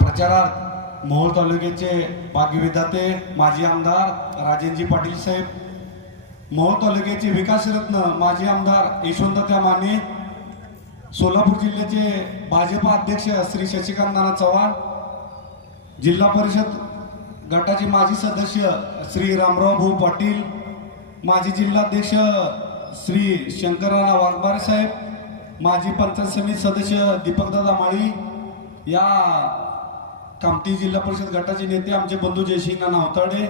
प्रचारात मोहोळ तालुक्याचे भाग्यविधाते माजी आमदार राजेंद्रजी पाटील साहेब, मोहोळ तालुक्याचे विकासरत्न माजी आमदार यशवंतराव माने, सोलापूर जिल्ह्याचे भाजपा अध्यक्ष श्री शशिकांत नाना चव्हाण, जिल्हा परिषद गटाचे माजी सदस्य श्री रामराव भाऊ पाटील, माजी जिल्हाध्यक्ष श्री शंकरराव वाघमारे साहेब, माजी पंचायत समिती सदस्य दीपकदादा माळी, या कामठी जिल्हा परिषद गटाचे नेते आमचे बंधू जयसिंग नाना अवताडे,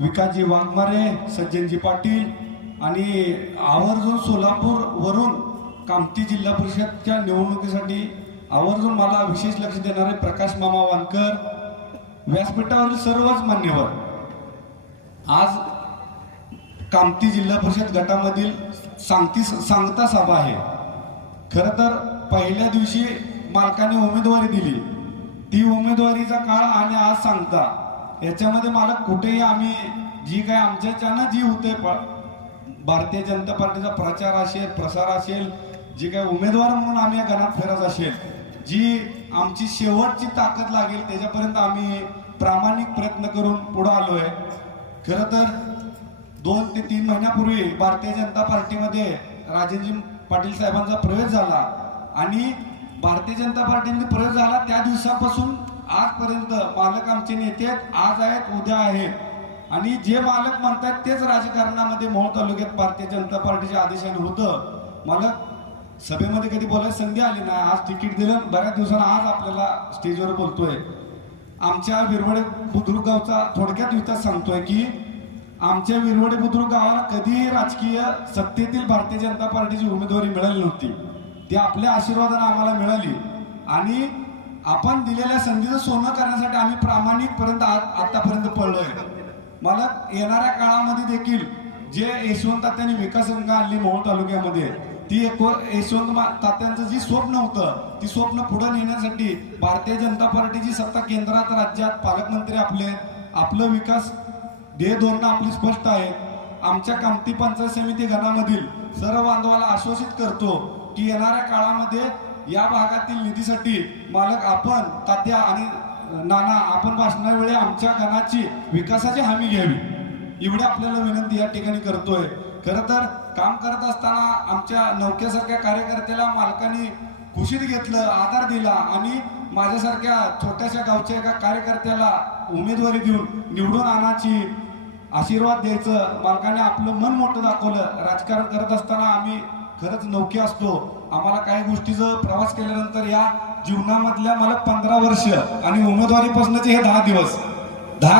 विकासजी वाघमारे, सज्जनजी पाटील आणि आवर्जून सोलापूर वरून कामठी जिल्हा परिषदच्या निवडणुकीसाठी आवर्जून मला विशेष लक्ष देणारे प्रकाश मामा वानकर, व्यासपीठावरील सर्वच मान्यवर, आज कामठी जिल्हा परिषद गटामधील सांगता सभा आहे। खरं तर पहिल्या दिवशी मालकाने उमेदवारी दिली, ती उमेदवारीचा काळ आणि आज सांगता याच्यामध्ये मला कुठेही आम्ही जी काय आमच्याच्यानं जी होते भारतीय जनता पार्टीचा प्रचार असेल प्रसार असेल, जी काय उमेदवार म्हणून आम्ही या गणात फिरत असेल, जी आमची शेवटची ताकद लागेल त्याच्यापर्यंत आम्ही प्रामाणिक प्रयत्न करून पुढे आलोय। खरं तर 2 ते 3 महिन्यापूर्वी भारतीय जनता पार्टीमध्ये राजेंद्रजी पाटील साहेबांचा प्रवेश झाला आणि भारतीय जनता पार्टीमध्ये प्रवेश झाला त्या दिवसापासून आजपर्यंत मालक आमचे नेते आज आहेत उद्या आहेत आणि जे मालक म्हणतात तेच राजकारणामध्ये मोहोळ तालुक्यात भारतीय जनता पार्टीच्या आदेशाने होतं। मालक सभेमध्ये कधी बोलायची संधी आली नाही, आज तिकीट दिलं, बऱ्याच दिवसांना आज आपल्याला स्टेजवर बोलतोय। आमच्या विरवडे बुद्रुक गावचा थोडक्यात इतिहास सांगतोय की आमच्या विरवडे बुद्रुक गावाला कधीही राजकीय सत्तेतील भारतीय जनता पार्टीची उमेदवारी मिळाली नव्हती, ती आपल्या आशीर्वादाने आम्हाला मिळाली आणि आपण दिलेल्या संधीचं सोनं करण्यासाठी आम्ही प्रामाणिकपर्यंत आतापर्यंत पळलोय। मला येणाऱ्या काळामध्ये देखील जे यशवंत तात्यांनी विकासगंगा आणली मोहोळ तालुक्यामध्ये, ती यशवंत तात्यांचं जी स्वप्न होतं ती स्वप्न पुढे नेण्यासाठी भारतीय जनता पार्टीची सत्ता केंद्रात राज्यात पालकमंत्री आपलं विकास ध्येय धोरण आपली स्पष्ट आहे। आमच्या कामठी पंचायत समिती गणामधील सर्व बांधवाला आश्वासित करतो की येणाऱ्या काळामध्ये या भागातील निधीसाठी मालक आपण तात्या आणि नाना आपण भाषणावेळी आमच्या गणाची विकासाची हमी घ्यावी एवढी आपल्याला विनंती या ठिकाणी करतोय। खरं तर काम करत असताना आमच्या नौक्यासारख्या कार्यकर्त्याला मालकाने खुशीत घेतलं, आधार दिला आणि माझ्यासारख्या छोट्याशा गावच्या एका कार्यकर्त्याला उमेदवारी देऊन निवडून आणायची आशीर्वाद द्यायचं, मालकाने आपलं मन मोठं दाखवलं। राजकारण करत असताना आम्ही खरंच नौके असतो, आम्हाला काही गोष्टीचा प्रवास केल्यानंतर या जीवनामधल्या मला 15 वर्ष आणि उमेदवारीपासूनचे हे 10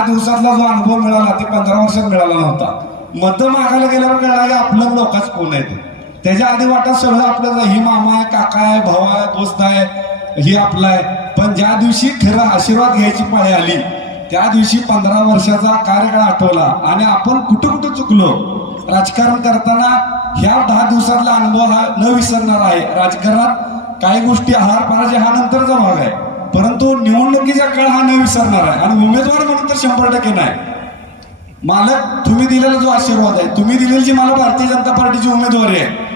दिवसातला जो अनुभव मिळाला ते 15 वर्षात मिळाला नव्हता। मत मागायला गेल्यावर कळला की आपलं लोकांच कोण आहे, त्याच्या आधी वाटत सगळं आपलं ही मामा आहे, काका आहे, भाऊ आहे, दोस्त आहे, ही आपला आहे। पण ज्या दिवशी खरं आशीर्वाद घ्यायची पाळी आली त्या दिवशी 15 वर्षाचा कार्यकाळ आठवला आणि आपण कुठं चुकलो राजकारण करताना। ह्या 10 दिवसातला अनुभव हा न विसरणार आहे। राजकारणात काही गोष्टी हार पराजय हा नंतरचा भाग आहे, परंतु निवडणुकीचा काळ हा न विसरणार आहे आणि उमेदवार म्हणून तर 100% नाही। मालक तुम्ही दिलेला जो आशीर्वाद आहे, तुम्ही दिलेली जी मला भारतीय जनता पार्टीची उमेदवारी आहे,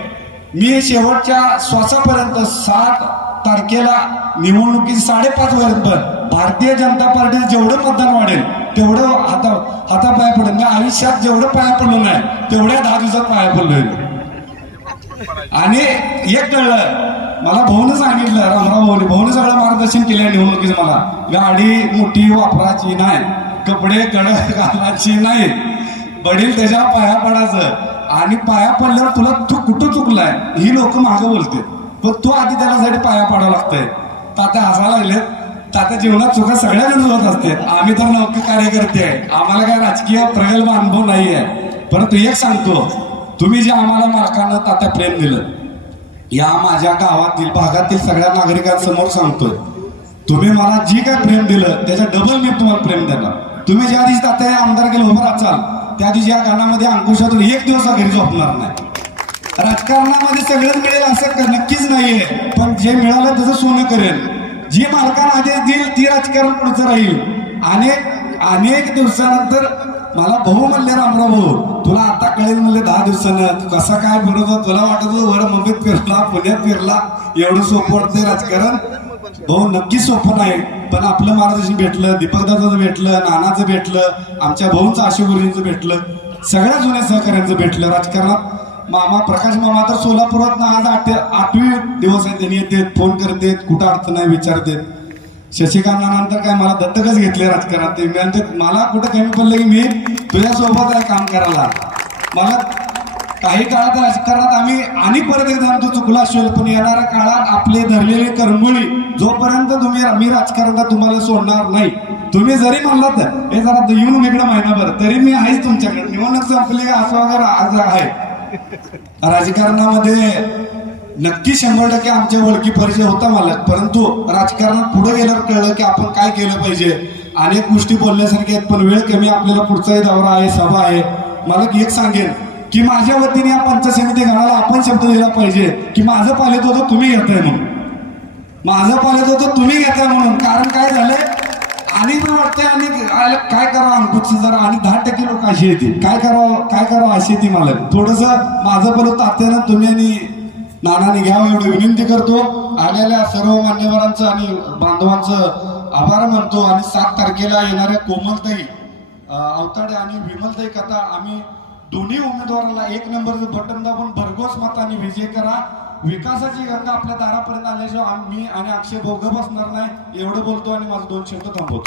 मी शेवटच्या श्वासापर्यंत 7 तारखेला निवडणुकीची 5:30 पर्यंत भारतीय जनता पार्टीचं जेवढं मतदान वाढेल तेवढं हातापाया पडेल। मी आयुष्यात जेवढं पाया पडलो नाही तेवढ्या 10 दिवसात पाया पडलोय। आणि एक कळलं, मला भाऊने सांगितलं, रामराव भाऊने सगळं मार्गदर्शन केलं निवडणुकीचं। मला गाडी मोठी वापरायची नाही, कपडे कडक घालायची नाही, वडील त्याच्या पाया पडायचं आणि पाया पडल्यावर तुला तू कुठं चुकलाय ही लोक मागं बोलते, पण तू आधी त्याला पाया पाडावं लागतंय। तात्या हसायला लागले, तात्या जीवनात चुका सगळ्या होत असते, आम्ही तर नौके कार्यकर्ते आहे, आम्हाला काय राजकीय प्रगल्भ अनुभव नाही आहे। परंतु एक सांगतो, तुम्ही जे आम्हाला मालकानं तात्या प्रेम दिलं, या माझ्या गावातील भागातील सगळ्या नागरिकांसमोर सांगतोय, तुम्ही मला जी काय प्रेम दिलं त्याच्या डबल मी तुम्हाला प्रेम देणार। तुम्ही ज्या दिवशी तात्या आमदार गेलं उभं राहाल त्या दिवशी या गाण्यामध्ये अंकुशातून एक दिवस घरी झोपणार नाही। राजकारणामध्ये सगळंच मिळेल असं नक्कीच नाहीये, पण जे मिळालं त्याचं सोनं करेल। जी मालकानं आदेश देईल ती राजकारण पुढचं राहील। अनेक दिवसानंतर मला भाऊ म्हणले, रामराव भाऊ तुला आता कळेल म्हणले 10 दिवसानं कसा काय फिरत, तुला वाटत वर मुंबईत फिरला, पुण्यात फिरला, एवढं सोपं वाटतंय राजकारण। भाऊ नक्की सोपं नाही। पण आपलं मार्गदर्शन भेटलं, दीपकदादाचं भेटलं, नानाचं भेटलं, आमच्या भाऊंचं आशुगुरूंचं भेटलं, सगळ्या जुन्या सहकाऱ्यांचं भेटलं राजकारणात. मामा प्रकाश मामा तर सोलापुरात आज 8वी दिवस आहे, त्यांनी येते, फोन करते, कुठं अडचण नाही विचारते. शशिकांत नानांतर काय मला दत्तकच घेतले राजकारणात. ते म्हणतात मला कुठं कमी पडलं की मी तुझ्यासोबत आहे काम करायला. मला काही काळात राजकारणात आम्ही आणि परत एकदा आमचं चुकला असेल, पण येणाऱ्या काळात आपले धरलेली करंगुळी जोपर्यंत मी राजकारणात तुम्हाला सोडणार नाही. तुम्ही जरी म्हणलात हे जरा येऊन इकडे महिनाभर, तरी मी आहेच तुमच्याकडे. निवडणूक संपली असं वगैरे आज आहे. राजकारणामध्ये नक्की 100% आमच्या ओळखी परिचय होता मला, परंतु राजकारणात पुढे गेल्यावर कळलं की आपण काय केलं पाहिजे. अनेक गोष्टी बोलण्यासारख्या आहेत, पण वेळ कमी. आपल्याला पुढचाही दौरा आहे, सभा आहे. मला एक सांगेन की माझ्या वतीने या पंचसमिती गणाला आपण शब्द दिला पाहिजे की माझं पालित होतं तुम्ही घेताय म्हणून, माझं पालित होतं तुम्ही घेताय म्हणून. कारण काय झालंय आणि मी वाटतंय आणि काय करावं अंकुश जरा आणि 10% लोक अशी येतील, काय करावं अशी येते मला. थोडस माझं पालित तात्यानं तुम्ही आणि नानाने घ्यावं एवढी विनंती करतो. आलेल्या सर्व मान्यवरांचं आणि बांधवांचं आभार मानतो. आणि 7 तारखेला येणाऱ्या कोमलताई अवताडे आणि विमलताई कथा आम्ही दोन्ही उमेदवाराला 1 नंबरचं बटन दाबून भरघोस मताने विजय करा. विकासाची गंगा आपल्या दारापर्यंत आल्याशिवाय मी आणि अक्षय भोग बसणार नाही. एवढं बोलतो आणि माझं 2 शब्द थांबवतो.